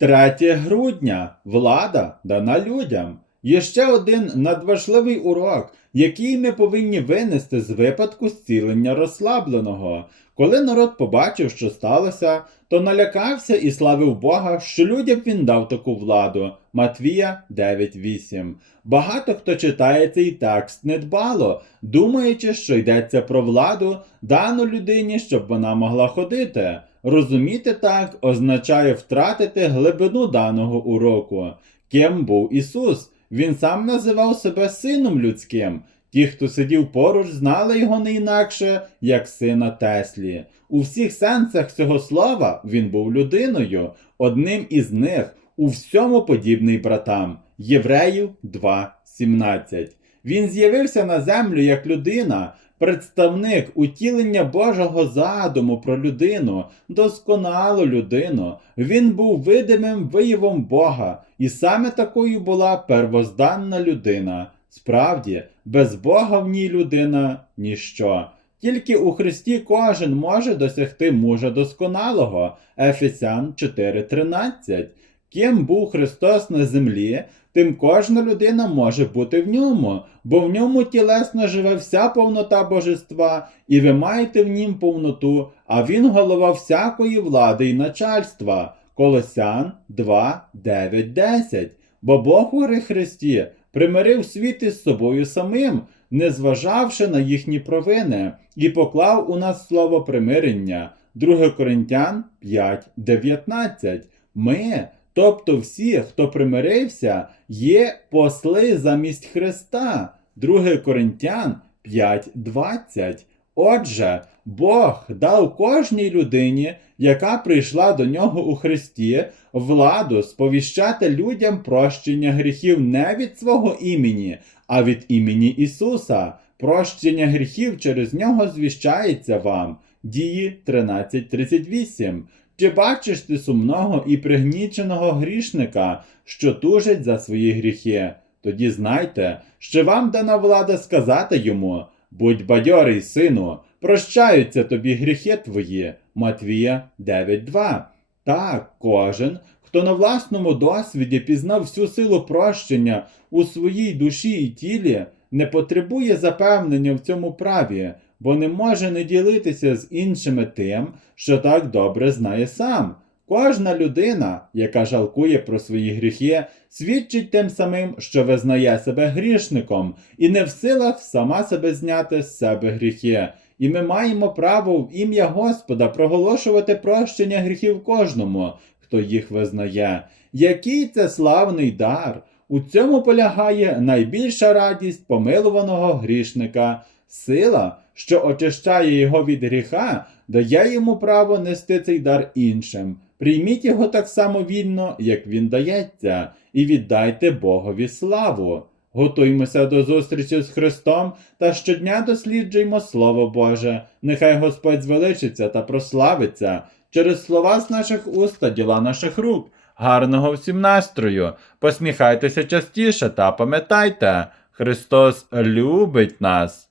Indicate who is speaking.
Speaker 1: 3 грудня влада дана людям. Є ще один надважливий урок, який ми повинні винести з випадку зцілення розслабленого. Коли народ побачив, що сталося, то налякався і славив Бога, що людям він дав таку владу. Матвія 9.8. Багато хто читає цей текст недбало, думаючи, що йдеться про владу, дану людині, щоб вона могла ходити. Розуміти так означає втратити глибину даного уроку. Ким був Ісус? Він сам називав себе сином людським. Ті, хто сидів поруч, знали його не інакше, як сина Теслі. У всіх сенсах цього слова він був людиною, одним із них у всьому подібний братам. Євреїв 2.17. Він з'явився на землю як людина, представник утілення Божого задуму про людину, досконалу людину. Він був видимим виявом Бога, і саме такою була первозданна людина. Справді, без Бога в ній людина ніщо. Тільки у Христі кожен може досягти мужа досконалого. Ефесян 4.13. Ким був Христос на землі, тим кожна людина може бути в ньому, бо в ньому тілесно живе вся повнота божества, і ви маєте в нім повноту, а він голова всякої влади і начальства. Колосян 2, 9, 10. Бо Бог у Христі примирив світ із собою самим, не зважавши на їхні провини, і поклав у нас слово примирення. 2 Коринтян 5, 19. Ми, тобто всі, хто примирився, є посли замість Христа. 2 Коринтян 5, 20. Отже, Бог дав кожній людині, яка прийшла до нього у Христі, владу сповіщати людям прощення гріхів не від свого імені, а від імені Ісуса. Прощення гріхів через нього звіщається вам. Дії 13.38. Чи бачиш ти сумного і пригніченого грішника, що тужить за свої гріхи? Тоді знайте, що вам дана влада сказати йому: будь бадьорий, сину, прощаються тобі гріхи твої. Матвія 9.2. Так, кожен, хто на власному досвіді пізнав всю силу прощення у своїй душі і тілі, не потребує запевнення в цьому праві, бо не може не ділитися з іншими тим, що так добре знає сам. Кожна людина, яка жалкує про свої гріхи, свідчить тим самим, що визнає себе грішником і не в силах сама себе зняти з себе гріхи. І ми маємо право в ім'я Господа проголошувати прощення гріхів кожному, хто їх визнає. Який це славний дар! У цьому полягає найбільша радість помилуваного грішника. Сила, що очищає його від гріха, дає йому право нести цей дар іншим. Прийміть його так само вільно, як він дається, і віддайте Богові славу. Готуймося до зустрічі з Христом та щодня досліджуємо Слово Боже. Нехай Господь звеличиться та прославиться через слова з наших уст та діла наших рук. Гарного всім настрою! Посміхайтеся частіше та пам'ятайте, Христос любить нас.